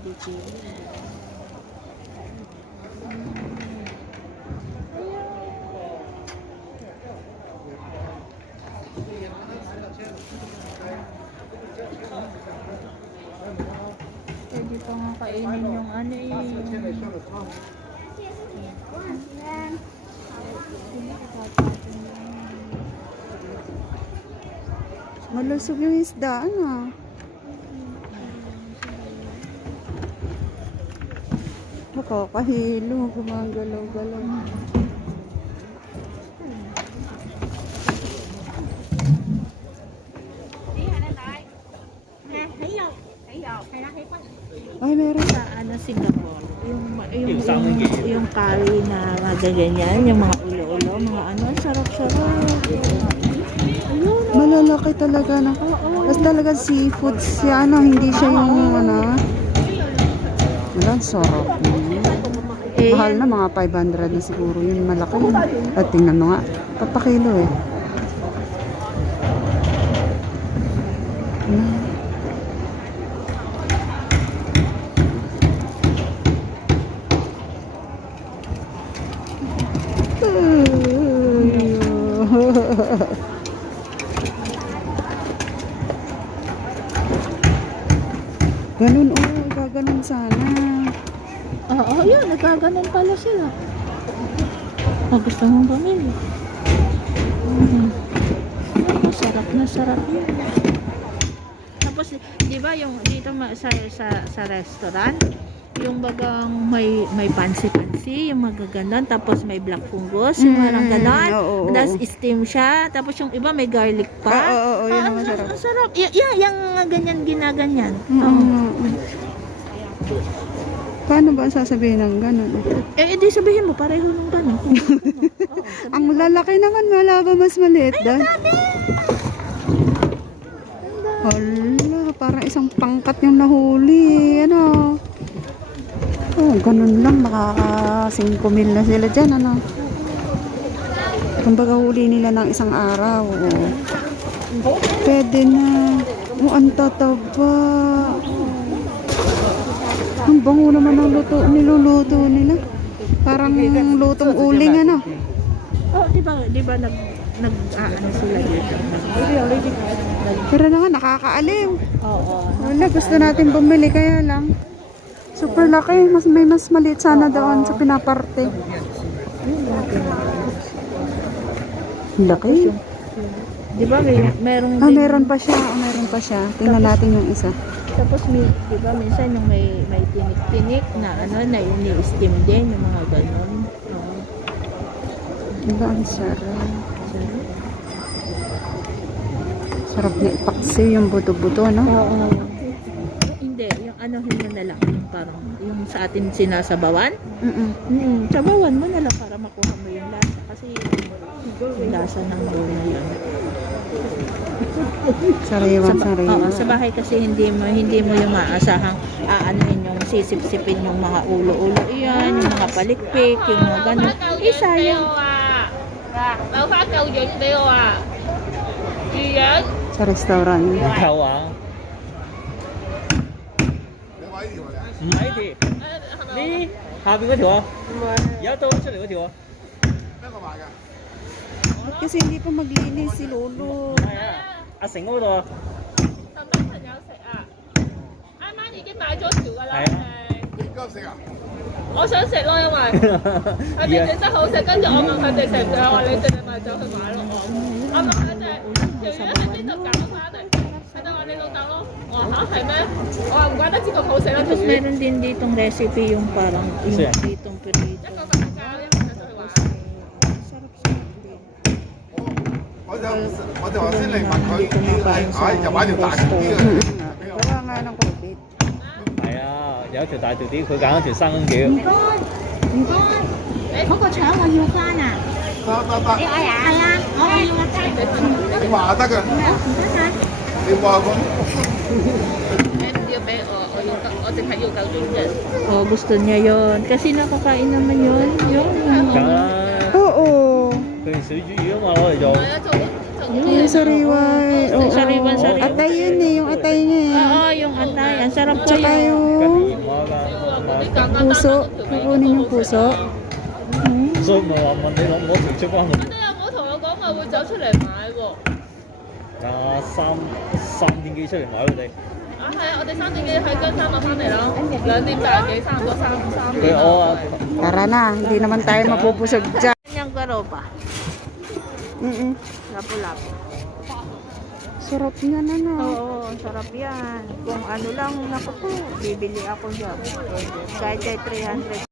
Pwede chili. Pwede pa nga kainin yung ano eh. Malusog yung isda, ano? Nakakahilo, gumagalaw-galaw. Ay, meron. Sa ano, Singapore, yung curry na ganyan, yung mga ulo-ulo, mga ano, sarap-sarap. Ayun. Malalaki talaga na. Tapos talaga seafood siya, ano, hindi siya yung ano. Wala, sarap. Mahal na, mga 500 na siguro yun, malaki. At tingnan mo nga, papakilo eh. Ganun, gaganon sana. Oo, yun, nagkaganon pala sila. Gusto mong bumili. Sarap na sarap yun. Tapos, di ba yung dito sa restaurant, yung bagang may pansi-pansi, yung magaganon, tapos may black fungus, yung parang ganon. Tapos steam siya, tapos yung iba may garlic pa. Yun ang masarap. Ang sarap. Yung ganyan, ginaganyan. Paano ba sasabihin ng gano'n? Di sabihin mo, pareho ng gano'n. Ang lalaki naman, wala ba mas maliit doon? Hala, parang isang pangkat yung nahuli. Ano? Oh, ganun lang, makaka 5,000 na sila dyan, ano? Kumbaga huli nila ng isang araw. Oh. Pwede na. Oh, ang tataba. Ang bango naman ng niluluto nila. Parang lutong uling, ano? Oh, di ba ano sila dito? Pero naman, nakakaaliw. Oo. Wala, gusto natin bumili, kaya lang. Super laki. May mas maliit sana doon sa pinaparte. Laki. Di ba meron din? Meron pa siya. Meron pa siya. Tingnan natin yung isa. Tapos di ba minsan yung may tinik-tinik na ano na ini-steam din yung mga ganon. Diba ang sarap. Sarap na ipaksi yung buto-buto, no? Oo. Hindi, yung ano mo na lang, parang yung sa atin sinasabawan. Sabawan mo na lang para makuha mo yung lasa kasi yung lasa ng bowl na yun. Sariwan. Oo, sa bahay kasi hindi mo yung maasahang aanuhin yung sisip-sipin yung mga ulo-ulo iyan, yung mga palikpik, yung mga gano'n. Sayang. Sa restaurant. Ikaw唔係條，呢下邊嗰條啊，有倒出嚟嗰條啊， Kasi hindi pa maglinis si Lolo. 係啊，阿成嗰度啊，等班朋友食啊！啱啱已經買咗條㗎啦，我想食咯，因為佢哋整得好食，跟住我問佢哋食唔食，我話你哋咪走去買咯。我問佢哋條魚喺邊度搞翻嚟？佢哋話你老豆咯。我話嚇係咩？我話唔怪得知咁好食啦。 Tapos meron din ditong recipe yung parang yung ditong pirito. 一個飯價，一個上去玩。 我就話先嚟問佢，就買條大啲嘅。 Gawa nga ng COVID. 係啊，有一條大條啲，佢揀一條3蚊幾。唔該，唔該，嗰個腸我要翻啊！得，你愛啊？係啊，我要啊！你話得㗎，唔該晒。你話咁。你唔要俾我，我淨係要9種啫。Oh, gusto niya yon kasi nakakain naman yun.梗啦， Oo. 佢水煮魚啊嘛，攞嚟做。係啊，做 Yung sariwa. Oo. Sariwan. Atay yun eh. Yung atay niya eh. Oo, yung atay. Ang sarap po Tsaka yun. yung... 跟住鹽啊， Puso. Kukunin yung puso. So唔係話問你攞唔攞條出翻去？你有冇同我講話會走出嚟買喎？啊3點幾出嚟買佢哋。啊係啊，我哋3點幾喺金山落翻嚟啦，2點80幾，差唔多3佢點。我 Tara na, hindi naman tayo mapupusog dyan. Yung garopa. Lapu-lapu. Sarap nga na na. Oo, sarap yan. Kung ano lang, naku po, bibili ako dyan. Kahit 300.